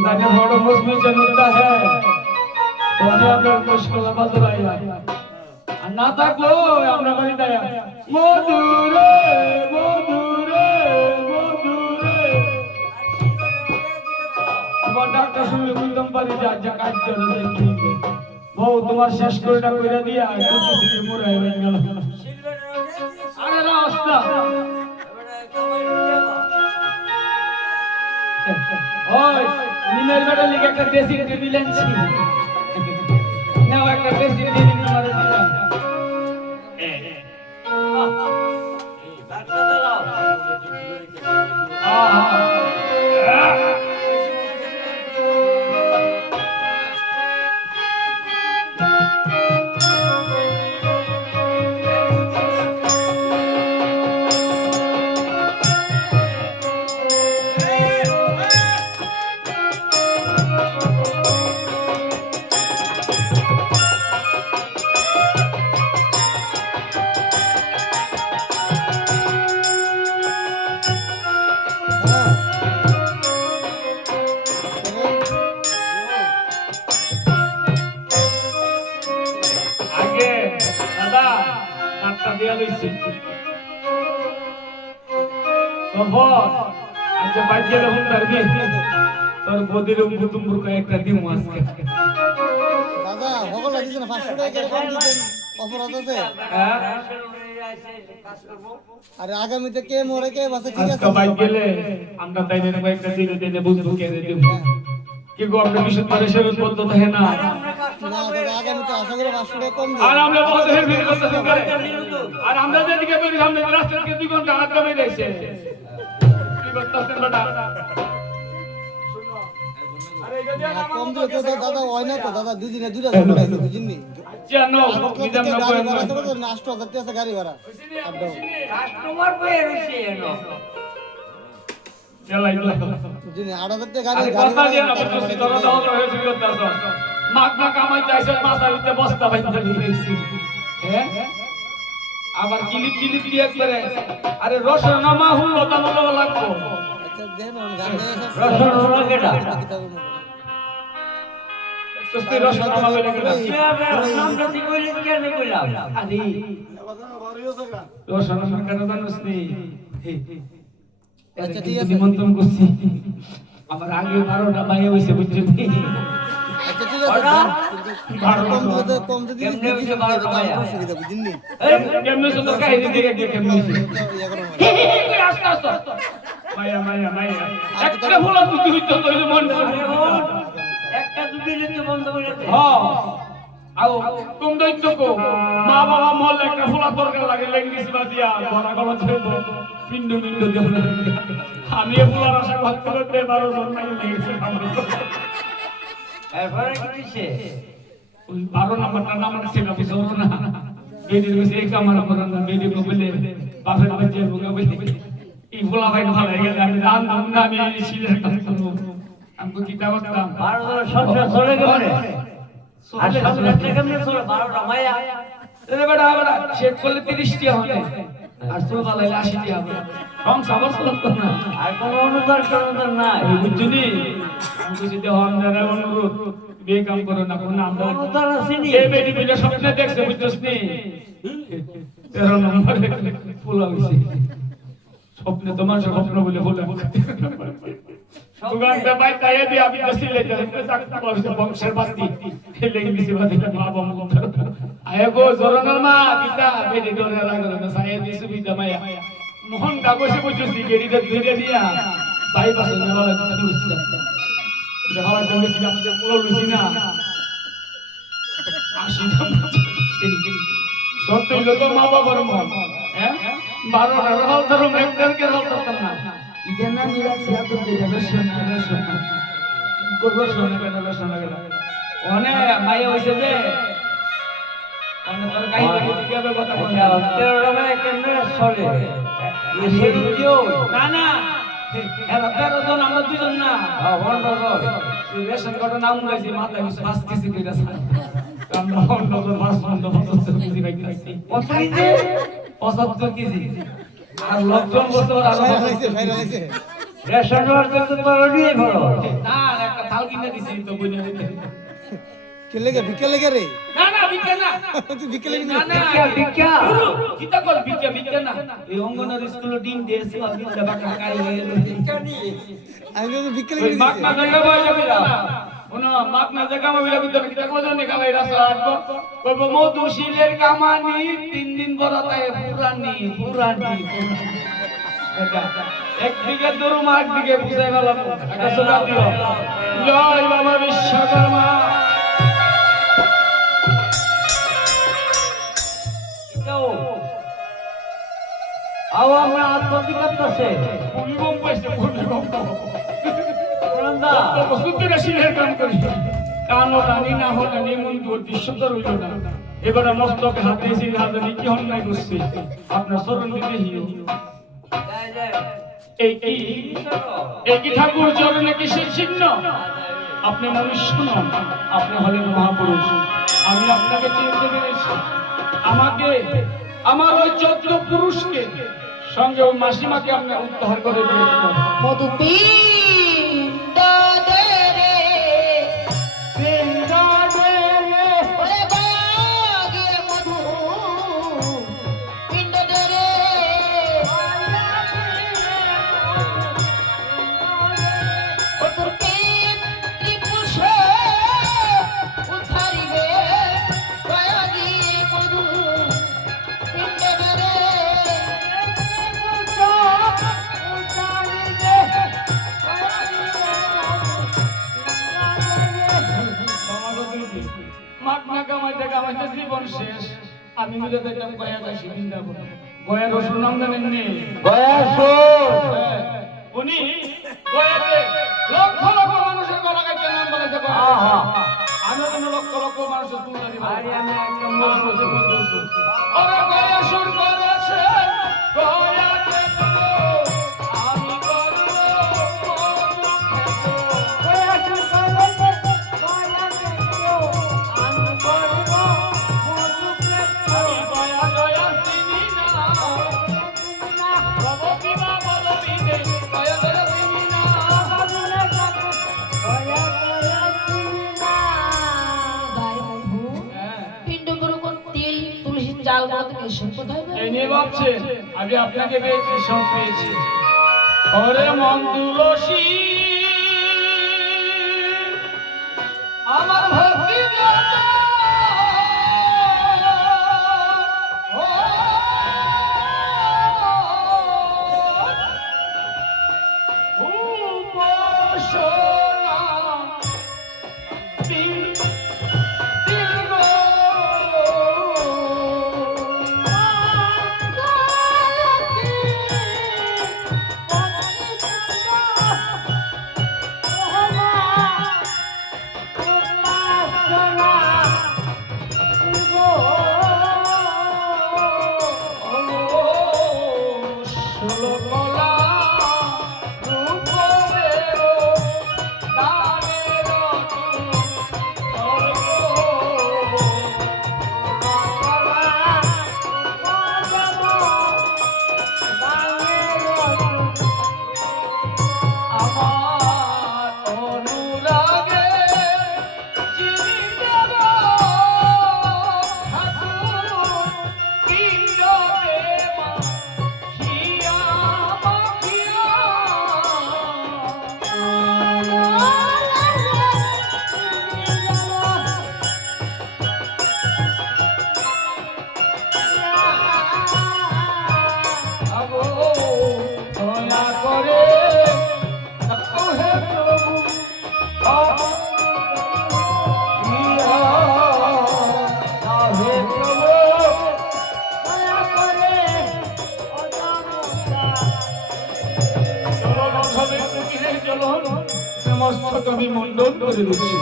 रमजान बड़ो मुस्लिम जनता है আপনার মুশকিল বাদরাইয়া আর না থাকলো আমরা বলি দয়া মধুরে মধুরে মধুরে তোমার ডাক্তার শুনলে বুঝতাম পারি যে আজ কাজ করে দেখি বউ তোমার শেষ করেটা কইরা দিয়া কিছু দিকে মুরাই হয়ে গেল আরে রাস্তা ওই নিমের বেটা লিখে একটা ড্রেসিং টেবিল আনছি নাও একটা ড্রেসিং টেবিল তোমারে দিলাম ডাক্তার দাও আচ্ছা বাজে রকম করবি তোর বদির বুতুমপুর কয়েকটা দিম আজকে দাদা হগল লাগিছে না 500 টাকা কম দিবেন অপরাধ আছে হ্যাঁ আরে আগামীতে কে মরে কে বাঁচে ঠিক আছে আজকে বাজ গেলে আমরা তাই জন্য কয়েকটা দিলে দিলে বুঝবো কে দেব কি গো আমরা বিশুদ্ধ পরিষের বদ্ধ থাকে না না দাদা আগামীতে আশা করি 500 টাকা কম দিবেন আর আমরা বদ্ধের ভিড় করতে পারি আর আমরা যেদিকে বলি সামনে রাস্তাকে 2 ঘন্টা হাত কামে যাইছে কম দিলে তো দাদা হয় না তো দাদা দুদিনে দুটা ঝগড়াইছে বুঝিনি জানো নিজাম না গাড়ি ভাড়া তো নষ্ট হতে আছে গাড়ি ভাড়া কাস্টমার কই রইছে এনো চলাই বুঝিনি 8000 টাকা আরে গাড়ি কথা দিয়া না বলছি তোরা দাও তো হয়েছে করতেছ মাগ না কামাই চাইছে মাথা ভিতরে বস্তা বাইন্দা দিয়েছি হ্যাঁ আবার কিলিপ কিলিপ দিয়ে করে আরে রসনা মা হুল লতা লতা লাগবো আচ্ছা দেন গান রসনা কেডা সস্তি রসনা মা বলে কেডা নামটা দি কইলে কেন কইলাম আরে রসনা মা কেডা জানোস নি আচ্ছা ঠিক আছে নিমন্ত্রণ করছি আমার আগে 12টা মাইয়া হইছে বুঝছিস আচ্ছা ঠিক আছে কম যদি দিতে পারো তো সুবিধা বুঝিনি কেমনে সুন্দর কাহিনী দেখে কেমনে আস্তে আস্তে মায়া মায়া মায়া একটা ফুলা তুই হইতো তইলে মন একটা দুটি দিতে বন্ধ করে দে হ্যাঁ আও তুমি দইতো কো মা বাবা মল একটা ফুলা দরকার লাগে লেঙ্গিস বাদিয়া ধরা গলা ধরব পিন্ডু পিন্ডু দেব আমি এই ফুলার আশা করতে করতে 12 জন নাই লেগেছে আমার এরপরে কি দিছে ওই 12 নাম্বারটা নাম্বার ছিল কিছু না বেদির বসে এক আমার করান বেদি বলে বাপের বাচ্চা বুকা বলে এই ফুলা ভাই ভালো হয়ে গেল আমি রান দাম না আমি সিলের করতে আমি কি তা করতাম 12 সংসার চলে গেলে আর সামনে কেমনে চলে 12টা মায়া এরে বেটা বেটা চেক করলে 30 টি হবে আর তোর ভালো 80 টি হবে কম সাবর করতে না আর কোনো অনুদান নাই বুঝছিনি আমি কিছু দেহ আমরা অনুরোধ বিয়ে কাম করো না কোন আমরা অনুদান আসেনি এই বেটি বেটা স্বপ্নে দেখছে বুঝছস নি 13 নম্বরে ফুলা হইছে স্বপ্নে তোমার স্বপ্ন বলে ফুলা সুগানটা পাই তাই দিয়ে আমি দসিলে যাতে বংশের বাতি লেগে দিছি বাতিটা মা বাবা আয় গো জরনার মা পিতা বেটি ডরে লাগলো না সায়ে দি সুবিধা মায়া মোহন দা বসে বসে গেড়িতে ধরে দিয়া বাই পাশে নেওয়ালা দিতে বসছিলাম দেখালা জমেছি আমাদের পুরো লুচি না আসি সত্যি লোক মা বাবার মন হ্যাঁ 12টা রহল ধরম একদেরকে রহল করতাম না ইদেনা মিলা ছিলা তো দেবে শোনা করবো শোনা গেল অনে মাইয়া হইছে যে অনে তোর কাহিনী দিকে হবে কথা বলে 13টা মায়া কেমনে চলে এসে দিও না না এরা 13 জন আমরা দুজন না হ্যাঁ 15 জন তুই রেশন কার্ড নাম লাইছি মাথা কিছু 5 কেজি কইরাছ আমরা 15 জন 75 কেজি পাইছি কত কেজি 75 কেজি আর লকডাউন করতে আর ফাইনালাইছে রেশন কার্ড করতে পারো নিয়ে পড়ো না একটা কিনা দিছি তো বুঝা দিতে কে লেগে ভিক্ষা লেগে রে না না বিকে না তুই ভিক্ষা লেগে না না ভিক্ষা গুরু কিতা কর বিকে না এই অঙ্গনারী স্কুলে ডিম দিয়েছে আমি বাকা কাই হয়ে গেছে আমি তো ভিক্ষা ওই লেগে মাক দিছি না জায়গা বই যাবে না ওনা মাক না জায়গা বই যাবে তো কিতা কো জানি কালাই রাস্তা আটকো কইবো মধুশীলের কামানি 3 দিন বড়তায় পুরানি এটা একদিকে দরমা একদিকে বুঝাই গেল একটা সোজা দিও জয় বাবা বিশ্বকর্মা যাও আও আমরা আত্মবিকাশ করছে ভূমিকম্প এসে ভূমিকম্প প্রণন্দা বসুন্ধরা শিলের কাম করি কানো টানি না হলে নিমন দৃশ্য তো রইল না এবারে মস্তকে হাতে এসে হাতে কি অন্যায় করছে আপনার স্মরণ দিতে হিও এই কি ঠাকুর চরণে কিসের চিহ্ন আপনি মনুষ্য নন আপনি হলেন মহাপুরুষ আমি আপনাকে চিনতে পেরেছি আমাকে আমার ওই 14 পুরুষকে সঙ্গে ওই মাসিমাকে আপনি উদ্ধার করে দিয়েছিলেন মধুপিণ্ড দে রে ওরে বাগে মধু পিণ্ড দে রে ও তোর ত্রিপুষ উদ্ধারিবে দয়া দিয়ে মধু পিণ্ড দে রে মাগনা কামাইতে কামাইতে জীবন শেষ আমি মিলে দেখলাম গয়া যাচ্ছি বৃন্দাবন গয়া রসুন নাম জানেন নি হ্যাঁ, উনি গয়াতে লক্ষ লক্ষ মানুষের গলা কাটতে নাম বলেছে আহা। আমি কোনো লক্ষ লক্ষ মানুষের তুলনারি আরে আমি একটা মানুষের বন্ধু ওরে গয়া সুর করেছে গয়াতে আমি করব আমি গয়া গয়া চিনি না প্রভু বিবা বলবি দে গয়া গয়া চিনি না হ্যাঁ পিণ্ড গুরুকন তিল তুলসী চাল গুলো থেকে এসব কোথায় এই নিয়ে ভাবছে আমি আপনাকে পেয়েছি সব পেয়েছি ওরে মন তুলসী আমার ভক্তি যত ও উপাসনা দিল দিল গো আমার অনুরাগে চিনি দেব ঠাকুর পিণ্ড দেবা হিয়া মাখিয়া আগো দয়া করে হে প্রভু হিয়া হে প্রভু চলো সবে কুটিরে চলো সমস্ত কবি মন্ডল করে দিচ্ছি